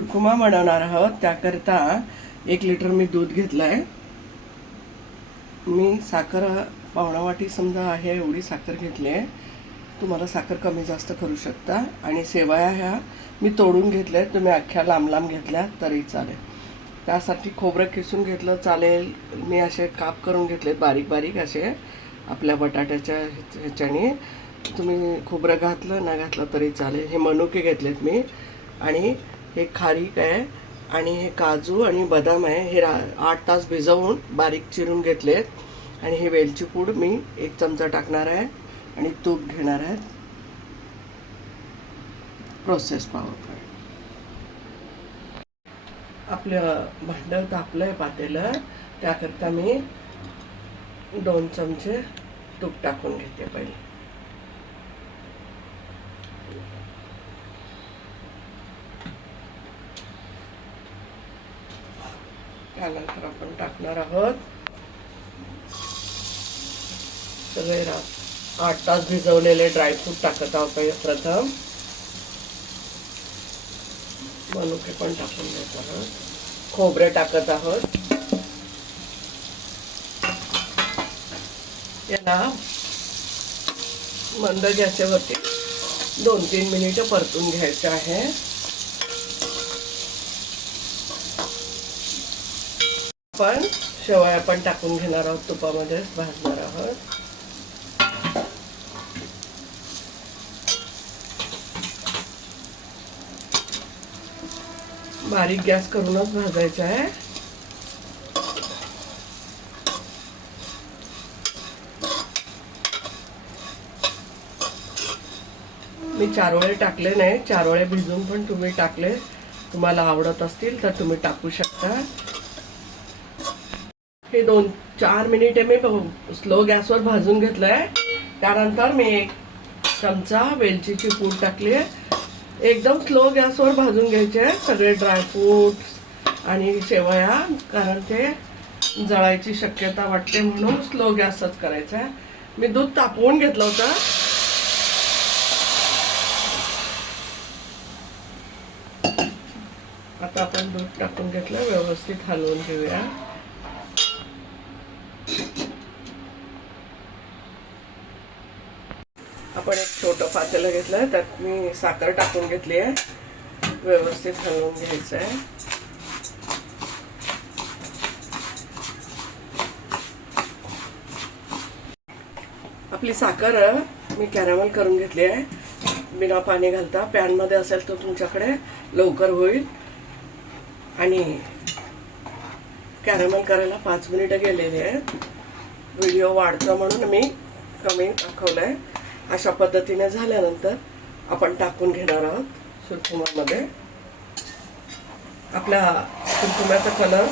सुरकुमा बनवणार आहोत. त्याकरता 1 लिटर मी दूध घेतलंय. मी साखर पावणा वाटी समजा आहे एवढी साखर घेतली आहे. तुम्हाला साखर कमी जास्त करू शकता. आणि सेवया ह्या मी तोडून घेतल्या, तुम्ही अख्ख्या लांब लांब घेतल्या तरी चालेल. त्यासाठी खोबरं किसून घेतलं चालेल. मी असे काप करून घेतलेत बारीक बारीक असे आपल्या बटाट्याच्या ह्याच्याने. तुम्ही खोबरं घातलं ना घातलं तरी चालेल. हे मनुके घेतलेत मी. आणि हे खारीक आहे आणि हे काजू आणि बदाम आहे. हे 8 तास भिजवून बारीक चिरून घेतलेत. आणि हे वेलची पूड मी 1 चमचा टाकणार आहे आणि तूप घेणार आहे. प्रोसेस पाहू. आपलं भांडं तापलंय पातेलं. त्याकरता मी 2 चमचे तूप टाकून घेते पहिले. त्यानंतर आपण टाकणार आहोत सगळे 8 तास भिजवलेले ड्रायफ्रूट टाकत आहोत. प्रथम मनुके पण टाकून घेत आहोत. खोबरे टाकत आहोत. याला मंद गॅसवरती 2-3 मिनिटं परतून घ्यायचं आहे. आपण शेवया पण टाकून घेणार आहोत. तुपामध्ये भाजणार आहोत. बारीक गॅस करूनच भाजायचा आहे. मी 4 वेळे टाकले नाही. 4 वेळे भिजून पण तुम्ही टाकले, तुम्हाला आवडत असतील तर तुम्ही टाकू शकता. हे 2-4 मिनिटे मी स्लो गॅसवर भाजून घेतलंय. त्यानंतर मी 1 चमचा वेलचीची पूड टाकली आहे. एकदम स्लो गॅसवर भाजून घ्यायचे सगळे ड्रायफ्रूट आणि शेवया, कारण ते जळायची शक्यता वाटते म्हणून स्लो गॅसच करायचा आहे. मी दूध तापवून घेतलं होतं. आता आपण दूध टाकून घेतलं, व्यवस्थित हलवून घेऊया. आपण एक छोटं पातेलं घेतलं, त्यात मी साखर टाकून घेतली आहे. व्यवस्थित हलवून घ्यायचं आहे. आपली साखर मी कॅरमल करून घेतली आहे बिना पाणी घालता. पॅन मध्ये असेल तर तुमच्याकडे लवकर होईल. आणि कॅरमल करायला 5 मिनिटं गेलेली आहेत. व्हिडिओ वाढतो म्हणून मी कमी दाखवलंय. अशा पद्धतीने झाल्यानंतर आपण टाकून घेणार आहोत सुरकुमामध्ये. आपल्या सुरकुम्याचा कलर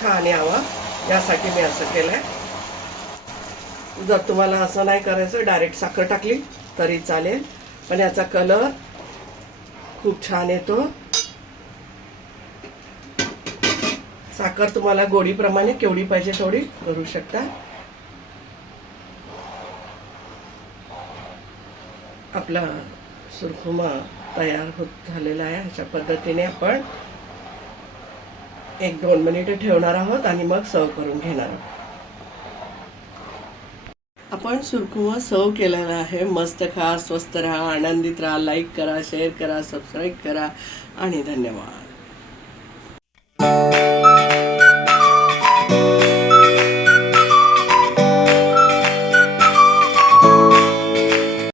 छान यावा यासाठी मी असं केलंय. जर तुम्हाला असं नाही करायचं, डायरेक्ट साखर टाकली तरी चालेल, पण याचा कलर खूप छान येतो. साखर तुम्हाला गोडीप्रमाणे केवढी पाहिजे तेवढी करू शकता. आपला सुरकुमा तयार होत झालेला आहे. अशा पद्धतीने आपण 1-2 मिनिटे ठेवणार आहोत आणि मग सर्व करून घेणार आहोत. आपण सुरकुमा सर्व केलेला आहे. मस्त खा, स्वस्त राहा, आनंदित राहा. लाईक करा, शेअर करा, सबस्क्राईब करा आणि धन्यवाद.